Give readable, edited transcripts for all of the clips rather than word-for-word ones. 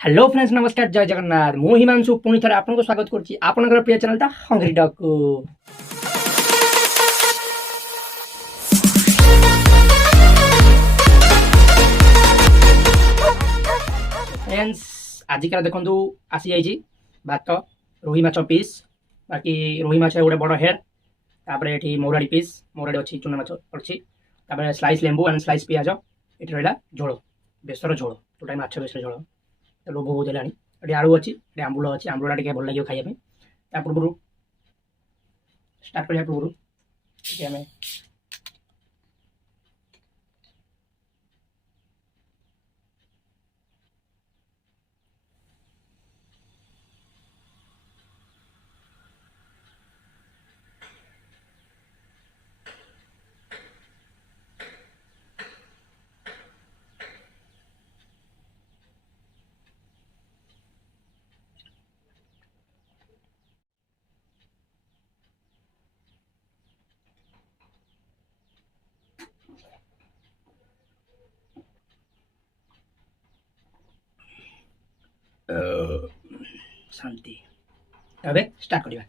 Hello friends नमस्कार जय जगन्नाथ मु हिमांशु पुणी थे आपको स्वागत करुच्ची आपनकर प्रिय चैनल टा हंग्री डॉग को। फ्रेंड्स आजिकार देखु आसी जाइए भात रोही माछ पीस बाकी रोही माछ गोटे बड़ हेड तापर ये मौराड़ी पीस मौराड़ी अच्छी चुना माछ अच्छी तापर स्लाइस लेंबू एंड स्लाइस पियाज ये रहा झोल बेसर झोल जोटा माछ बेसर झोल लोभ बहुत है ये आलू अच्छी ये आंबुल अच्छी आंबुला टे भल लगे खाया पूर्व स्टार्ट करने पूर्व आम शांति हमें स्टार्ट करवा।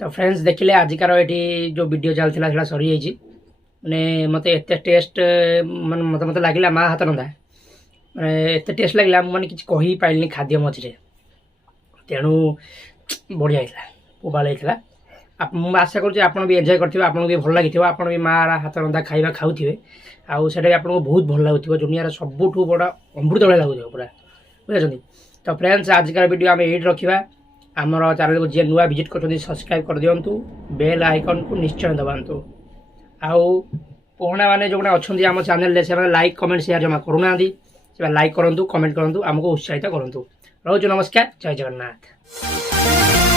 तो फ्रेंड्स देखिले आजिकार ये जो वीडियो चलता है सरी जाइए मैंने मत एत टेस्ट मैं मत मत लगे माँ हाथ रंधा मैंने एत टेस्ट लगे मैंने किसी कही पाइलि खाद्य मझे तेणु बढ़िया उबाल मुझे आशा करुँच आप भी एंजॉय करेंगे आपको भी भल लगी आप भी माँ हाथ रंधा खाଇବା खाऊे आउ भी आपको बहुत भल लगुव दुनिया सबुठ बड़ अमृत भाई लगुव पूरा बुझे। तो फ्रेंड्स आजिकार वीडियो आम ये रखा आमर चैनल को जी नुआ विजिट कर सब्सक्राइब कर दिंतु बेल आइकन को निश्चय दबातु आउ पुराणा मैंने जो अच्छा आम चैनल से लाइक कमेंट शेयर जमा करूना लाइक करूँ कमेंट करूँ आमको उत्साहित करूँ रोज नमस्कार जय जगन्नाथ।